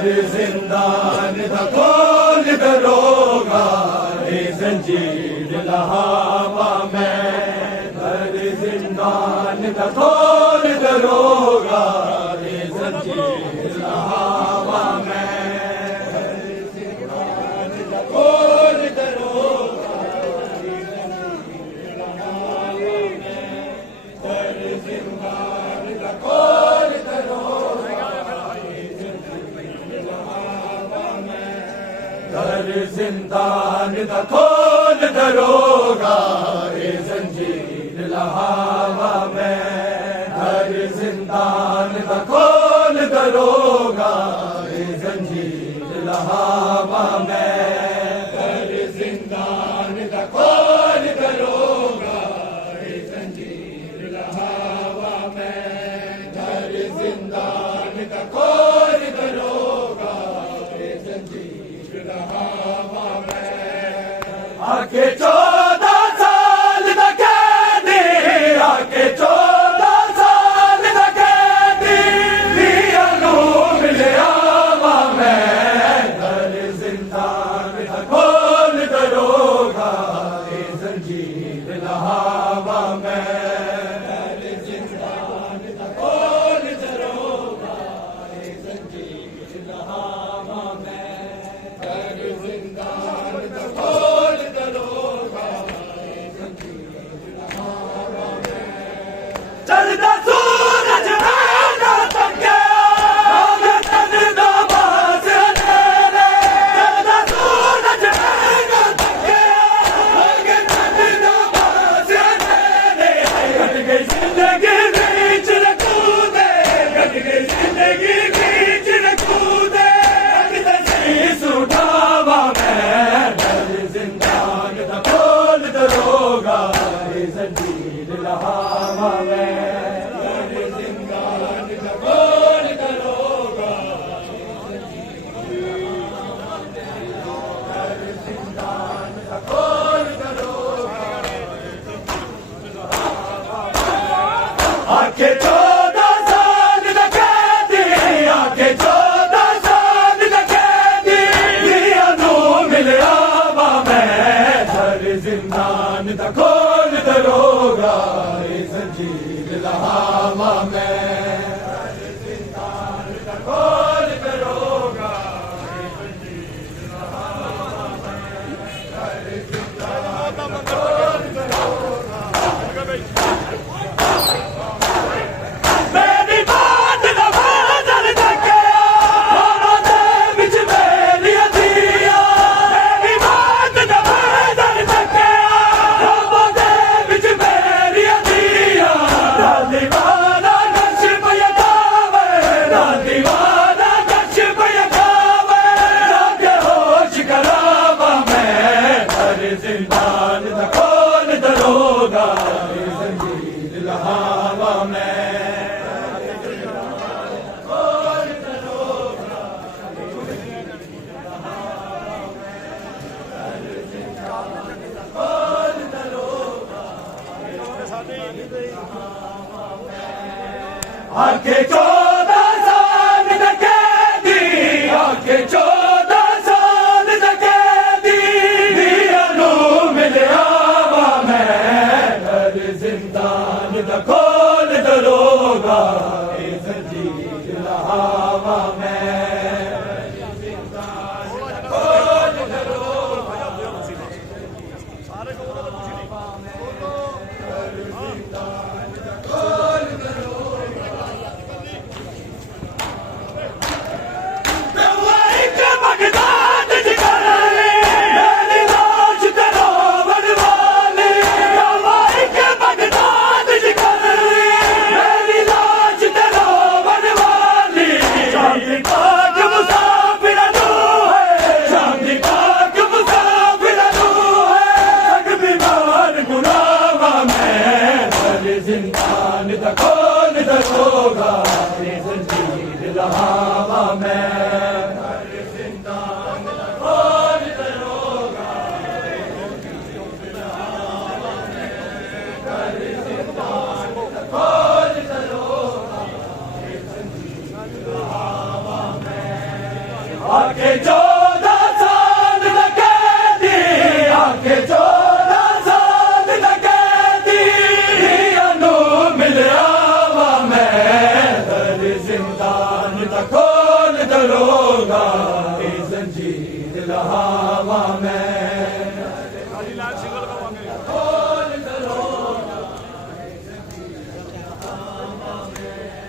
जिंदान था खोल दरोगा जंजीर लहावा में दर जिंदान था खोल दरोगा जंजीर लहावा में जिंदान था खोल दरोगा दर जिंदान था खोल दरोगा दर जिंदान का खोल दरोगा जंजीर लहावा में दर जिंदान का खोल दरोगा जंजीर लहावा में दर जिंदान का खोल दरोगा जंजीर लहावा में दर जिंदान का खोल दरोगा जंजीर लहावा में आके 14 साल दा कैदी आके 14 साल दा कैदी दिया नू मिलिया वा मैं दर जिंदान दा खोल दरोगा जंजीर लहावा में दर जिंदान दा खोल दरोगा जंजीर लहावा में दर जिंदान दा खोल दरोगा जंजीर लहावा में चलदा सूरज ना तके चलदा बाज अंधेरे चलदा सूरज ना तके चलदा बाज अंधेरे कट गई जिंदगी बीच रखूदे कट गई जिंदगी बीच रखूदे लगदा शीश उठावा मैं दर जिंदान दा खोल दरोगा जंजीर लहावा में दर जिंदान दा खोल दरोगा दर जिंदान दा खोल दरोगा आके 14 साल दा कैदी आके 14 साल दा कैदी दिया नू मिलिया वा मैं दर जिंदान दा खोल दरोगा जंजीर लहावा में दर जिंदान दा खोल दरोगा जंजीर लहावा में दर जिंदान दा खोल दरोगा मेरी बात ना बादल तके दोनों दे विच मेरी दिया मेरी बात ना बादल तके दोनों दे विच मेरी दिया ना दीवाना नक्श पे गावे ना दीवाना नक्श पे गावे ना बेहोश करावा मैं दर जिंदान दा खोल दरोगा जंजीर लहावा में आके 14 साल दा कैदी आके 14 साल दा कैदी दिया नू मिलिया वा मैं दर जिंदान दा खोल दरोगा जंजीर लहावा में दर जिंदान दा खोल दरोगा दर जिंदान दा खोल दरोगा लहावा मैं हर जिंदान खोल दरोगा हर जिंदान खोल दरोगा लहावा मैं आके 14 साल कैदी आके 14 साल कैदी अनु मिल आवा मैं हर जिंदान खोल दरोगा जंजीर लहावा मैं खोल दरोगा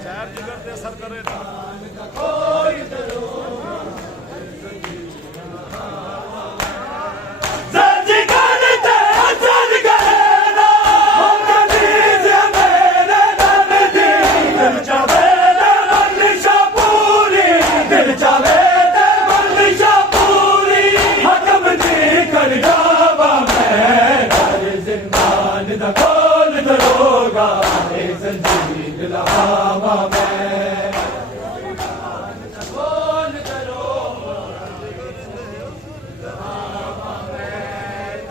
शहर जिगर दे सर करे खोल दरोगा जंजीर ते असर करेना हम कलीज मेरे दर्द दी दिल चाहे ते बंदिशा पूरी दिल चाहे ते बंदिशा पूरी हकम दी कर जावा मैं हर जिंदान दा खोल दरोगा जंजीर लहावा मैं खोल दरोगा लहावा मैं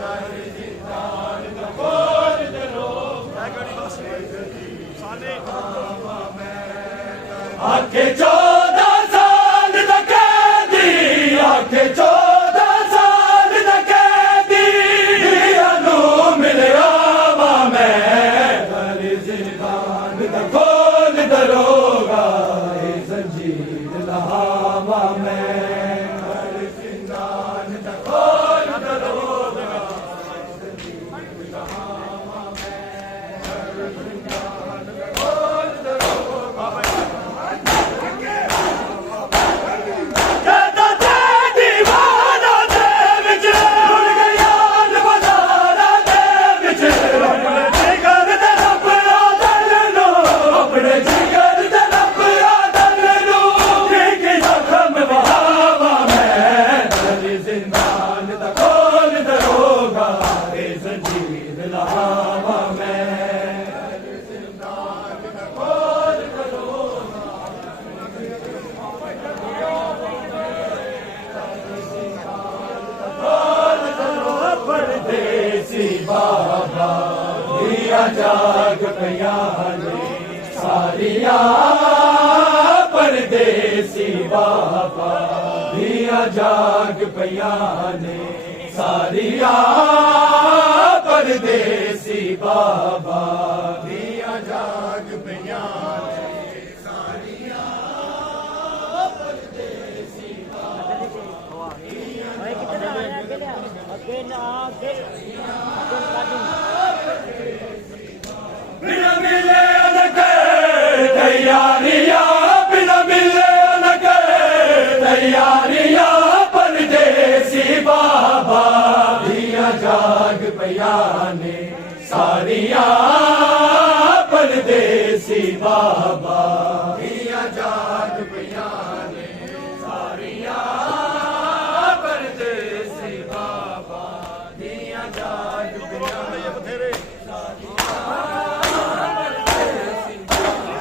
हर जिंदान दा खोल दरोगा आके 14 साल कैदी आके 14 साल कैदी अनु मिल आवा मैं हर जिंदान दा खोल दरोगा जंजीर लहावा मैं हर जिंदान दा खोल दरोगा कहता ते दीवाना दे विच रुल गया बाजारा दे विच अपने जिगर दे रब आदल नो अपने जिगर दे रब आदल नो ठीक जख्म बहावा मैं हर जिंदान दा खोल दरोगा जंजीर लहावा मैं हर जिंदान दा खोल दरोगा परदेसी बाबा दिया जाग पयाने सारिया परदेसी बाबा दिया जाग पयाने सारिया परदेसी बाबा दिया जाग पयाने सारिया परदेसी बिना मिले न करे तैयारियां बिना मिले न करे तैयारियां परदेसी बाबा दिया जाग पयाने सारिया परदेसी बाबा दिया जाग पयाने सारिया परदेसी बाबा दिया जाग पयाने बथेरे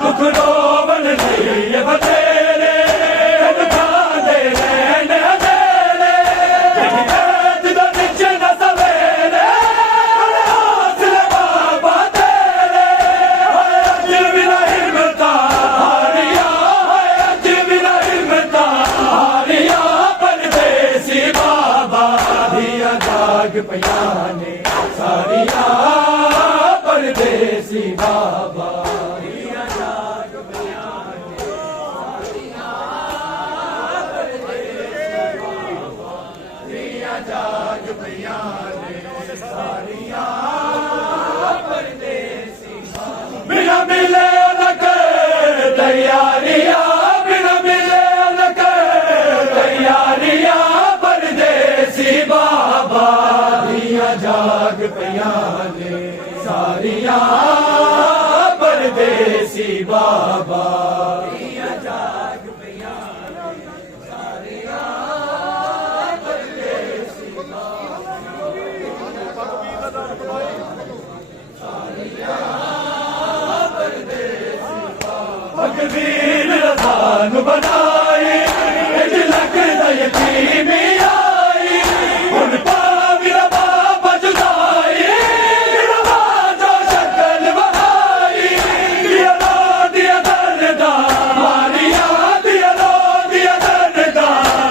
दुख रोवन लिए बतेरे दुखा दे रैन अधेरे जगत दा निच न सवेरे हौसले बाबा तेरे अज भी ना हिम्मता हारिया अज भी ना हिम्मता हारिया परदेसी बाबा दिया जाग पयाने सारिया परदेसी बाबा दिया जाग पयाने सारिया परदेसी बाबा दिया जाग पयाने सारिया परदेसी बाबा बिना मिले न करे तैयारियां बिना मिले न करे तैयारियां परदेसी बाबा दिया जाग पयाने सारिया परदेसी बाबा दिया जाग पयाने सारिया परदेसी भगवीर रजा जान बनाई इज लगदा यतीमी आई हुन पाविरा बाबा जुदाई गिरवा जो शक्ल बहाई दिया लो दिया दर्दा मारिया दिया लो दिया दर्दा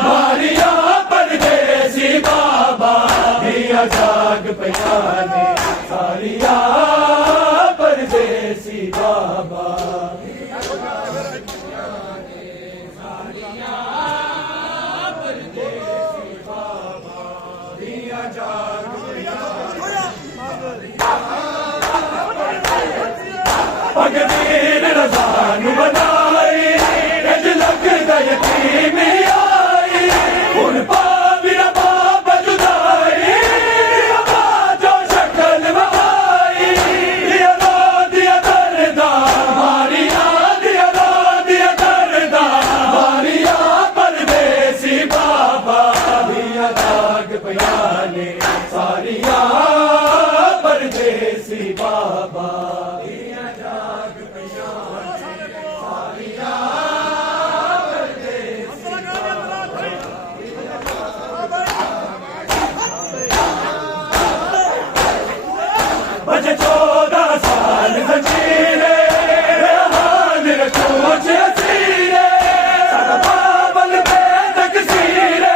मारिया परदेसी बाबा दिया जाग पयाने सारिया परदेसी बाबा भगवीर रज़ान बनाई इज लगदा यतीमी आई हुन पाविरा बाबा जुदाई गिरवा जो शक्ल बहाई दिया लो दिया दर्दा मारिया दिया लो दिया दर्दा मारिया परदेसी बाबा दिया जाग पयाने सारिया परदेसी बाबा बजे 14 साल जंजीरे हाल कुछ असीरे सारा बाबल पे तकसीरे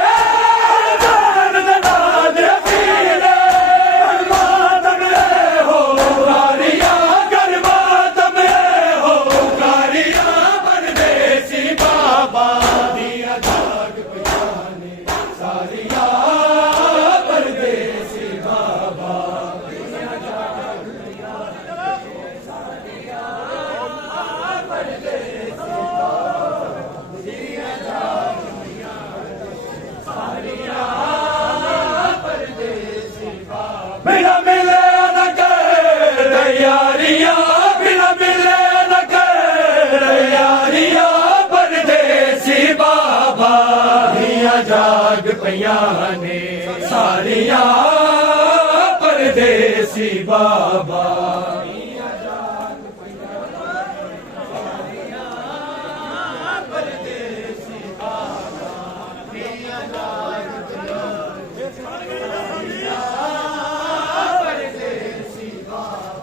जान दनाद असीरे मातम हो कारिया कर मातम हो कारिया परदेसी बाबा दिया जाग पयाने सारिया परदेसी बाबा बिना मिले न कर यारिया बिना मिले न कर यारिया परदेसी बाबा दिया जाग पयाने सारिया परदेसी बाबा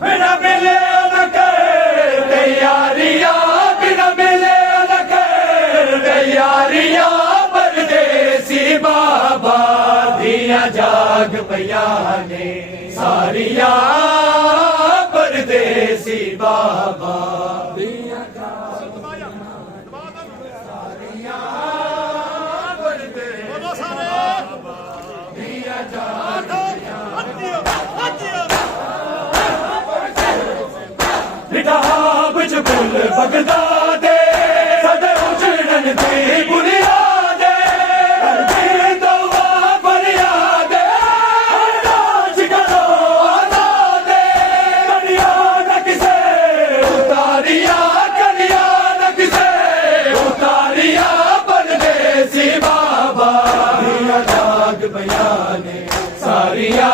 बिना मिले न कर तैयारिया बिना मिले न कर तैयारिया परदेसी बाबा दिया जाग पयाने सारिया परदेसी बाबा दिया जाग सारिया परदेसी बाबा दिया जाग लिटाब जुगुल बगदादे सदे उजड़न दी बुनियादे हर दिन दुआ फरियादे नाच करो आज़ादे कलिया न किसे उतारिया कलिया न किसे उतारिया परदेसी बाबा दिया जाग बयाने सारिया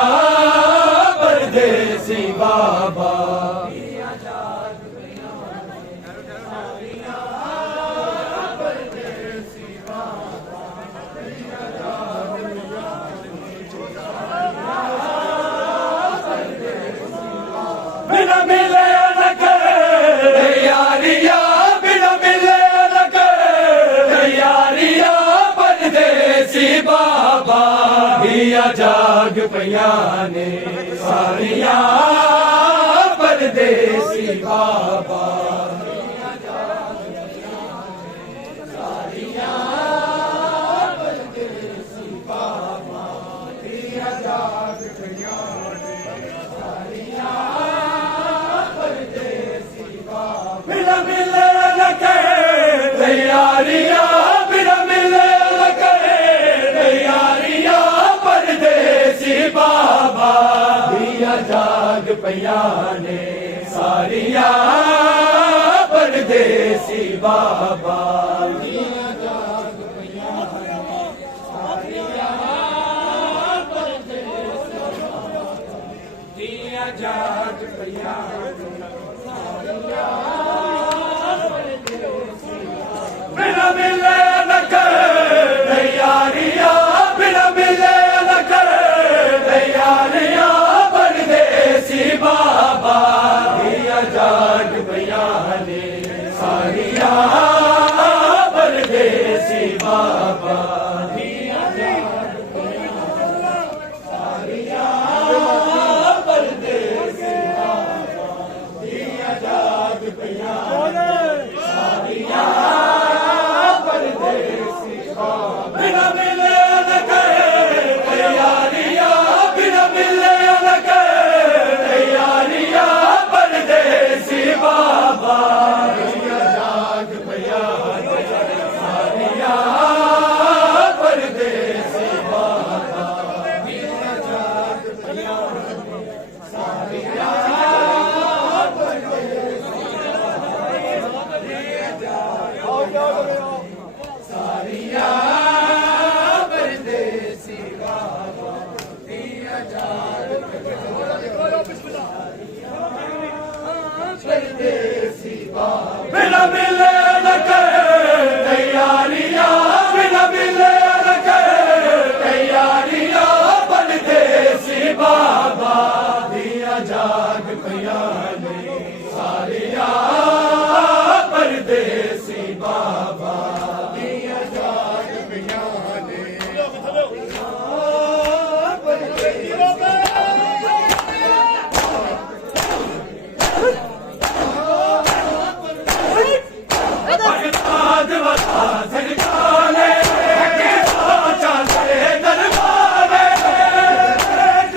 परदेसी बाबा बिना मिले न कर यारिया बिना मिले न कर यारिया परदेसी बाबा दिया जाग पयाने सारिया परदेसी बाबा सारिया परदेसी बाबा दिया जाग पयाने सारिया बिना मिले न कर तैयारिया बिना मिले न कर तैयारिया परदेसी बाबा दिया जाग पयाने सारिया परदेसी बाबा दिया जाग पयाने सारिया परदेसी बाबा दिया जाग पयाने सारिया परदेसी बाबा ਸਾਰੀਆਂ ਪਰਦੇਸੀ ਬਾਬਾ ਦੀਆਂ ਜਾਗ ਪਰਦੇਸੀ ਬਾਬਾ ਬਿਨਾ ਮਿਲੇ ਨ ਕਰੇ ਤਿਆਰੀਆਂ ਬਿਨਾ ਮਿਲੇ ਨ ਕਰੇ ਤਿਆਰੀਆਂ ਪਰਦੇਸੀ ਬਾਬਾ ਦੀਆਂ ਜਾਗ ਪਈਆਂ ਨੇ ਸਾਰੀਆਂ ਪਰਦੇਸੀ ਬਾਬਾ ਦੀਆਂ ਜਾਗ ਪਈਆਂ ਨੇ ਭਗਤਾਂ ਜਵਾਤਾ ਸਰਕਾਰੇ ਅੱਗੇ ਚਾਲੇ ਦਰਬਾਰੇ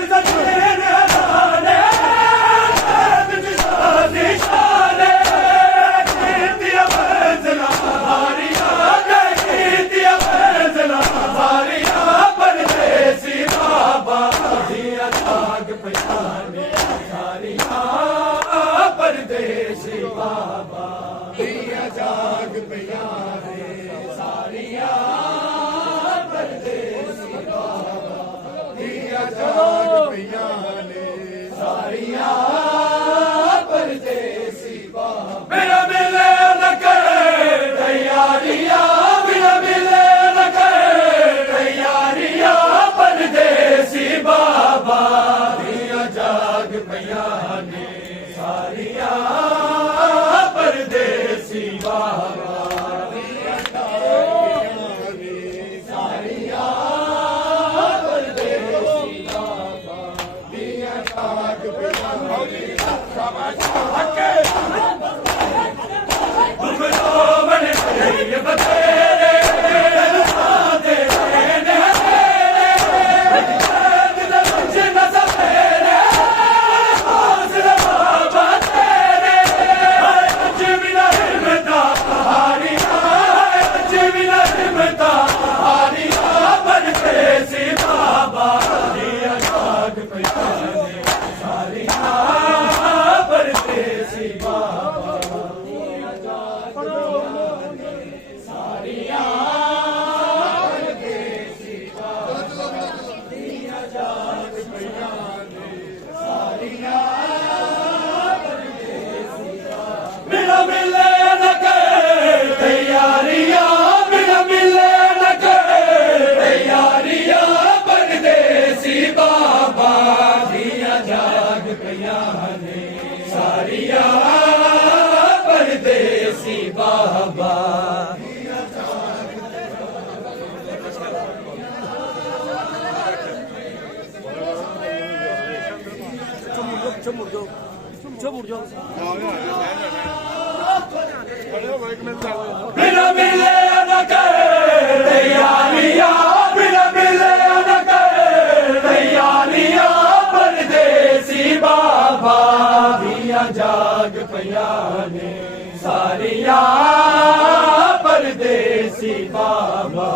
ਸੱਚੇ ਨਿਹਾਲੇ ਨਿਸ਼ਾਨੇ ਕੀਤੀਆਂ ਫੈਸਲਾ ਹਾਰੀਆਂ ਕੀਤੀਆਂ ਫੈਸਲਾ ਹਾਰੀਆਂ ਪਰਦੇਸੀ ਬਾਬਾ ਦੀਆਂ ਜਾਗ ਪਈਆਂ ਨੇ ਸਾਰੀਆਂ ਪਰਦੇਸੀ ਬਾਬਾ ਦੀਆਂ ਜਾਗ ਪਈਆਂ ਨੇ ਸਾਰੀਆਂ ਪਰਦੇਸੀ ਬਾਬਾ ਦੀਆਂ ਜਾਗ ਪਈਆਂ ਨੇ ਸਾਰੀਆਂ ਪਰਦੇਸੀ ਬਾਬਾ ਬਿਨਾ ਮਿਲੇ ਨ ਕਰੇ ਤਿਆਰੀਆਂ ਬਿਨਾ ਮਿਲੇ ਨ ਕਰੇ ਤਿਆਰੀਆਂ ਪਰਦੇਸੀ ਬਾਬਾ ਦੀਆਂ ਜਾਗ ਪਈਆਂ ਨੇ ਸਾਰੀਆਂ ਪਰਦੇਸੀ ਬਾਬਾ ਦੀਆਂ ਜਾਗ ਪਈਆਂ ਨੇ ਸਾਰੀਆਂ ਪਰਦੇਸੀ ਬਾਬਾ ਦੀਆਂ ਜਾਗ ਪਈਆਂ ਨੇ ਅੱਗੇ ਗੁਰੂ ਬਣੇ ਬਤੇਰੇ ਸਾਦੇ ਨੇ ਦਿਲ ਵਿੱਚ ਨ ਸਫੇਰੇ ਹੌਸਲਾ ਬਾਬਾ ਤੇਰੇ ਅੱਜ ਵੀ ਨਾ ਹਿੰਮਤਾਂ ਹਾਰੀਆਂ ਅੱਜ ਵੀ ਨਾ ਹਿੰਮਤਾਂ ਹਾਰੀਆਂ ਪਰਦੇਸੀ ਬਾਬਾ ਦੀਆਂ ਜਾਗ ਪਈਆਂ ਨੇ ਸਾਰੀਆਂ ਪਰਦੇਸੀ ਬਾਬਾ ਦੀਆਂ ਜਾਗ ਪਈਆਂ ਨੇ ਸਾਰੀਆਂ ਪਰਦੇਸੀ ਬਾਬਾ ਦੀਆਂ ਜਾਗ ਪਈਆਂ ਨੇ ਸਾਰੀਆਂ ਬਿਨਾ ਮਿਲੇ ਨ ਕਰੇ ਤਿਆਰੀਆਂ ਬਿਨਾ ਮਿਲੇ ਨ ਕਰੇ ਤਿਆਰੀਆਂ ਪਰਦੇਸੀ ਬਾਬਾ ਦੀਆਂ ਜਾਗ ਪਈਆਂ ਨੇ ਸਾਰੀਆਂ ਪਰਦੇਸੀ ਬਾਬਾ ਦੀਆਂ ਜਾਗ ਬਿਨਾ ਮਿਲੇ ਨ ਕਰੇ ਤਿਆਰੀਆਂ ਬਿਨਾ ਮਿਲੇ ਨ ਕਰੇ ਤਿਆਰੀਆਂ ਪਰਦੇਸੀ ਬਾਬਾ ਦੀਆਂ ਜਾਗ ਪਈਆਂ ਨੇ ਸਾਰੀਆਂ ਪਰਦੇਸੀ ਬਾਬਾ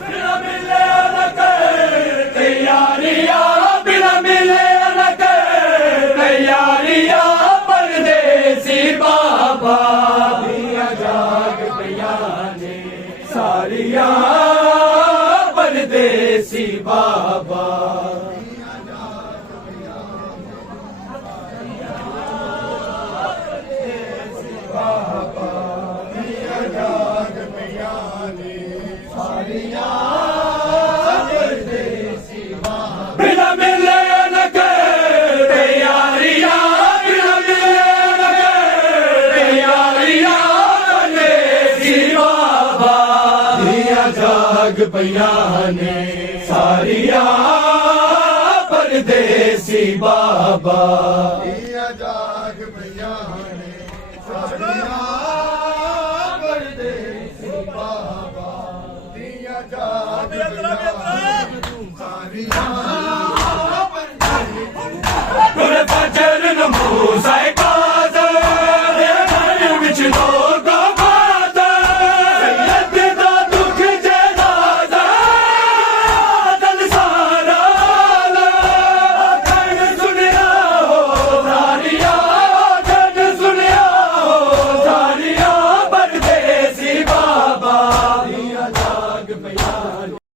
ਬਿਨਾ ਮਿਲੇ ਨ ਕਰੇ ਤਿਆਰੀਆਂ ਬਿਨਾ ਮਿਲੇ ਨ ਕਰੇ ਤਿਆਰੀਆਂ ਪਰਦੇਸੀ ਬਾਬਾ ਦੀਆਂ ਜਾਗ ਪਈਆਂ ਨੇ ਸਾਰੀਆਂ ਪਰਦੇਸੀ ਬਾਬਾ ਦੀਆਂ ਜਾਗ ਪਈਆਂ ਪਰਦੇਸੀ ਬਾਬਾ ਦੀਆਂ ਜਾਗ ਪਈਆਂ ਨੇ ਸਾਰੀਆਂ ਪਰਦੇਸੀ ਬਾਬਾ ਬਿਨਾ ਮਿਲੇ ਨ ਕਰੇ ਤਿਆਰੀਆਂ ਬਿਨਾ ਮਿਲੇ ਨ ਕਰੇ ਤਿਆਰੀਆਂ ਪਰਦੇਸੀ ਬਾਬਾ ਦੀਆਂ ਜਾਗ ਪਈਆਂ ਨੇ ਸਾਰੀਆਂ ਪਰਦੇਸੀ ਬਾਬਾ ਦੀਆਂ ਜਾਗ ਪਈਆਂ ਨੇ ਸਾਰੀਆਂ ਪਰਦੇਸੀ ਬਾਬਾ ਦੀਆਂ ਜਾਗ ਪਈਆਂ ਸਾਰੀਆਂ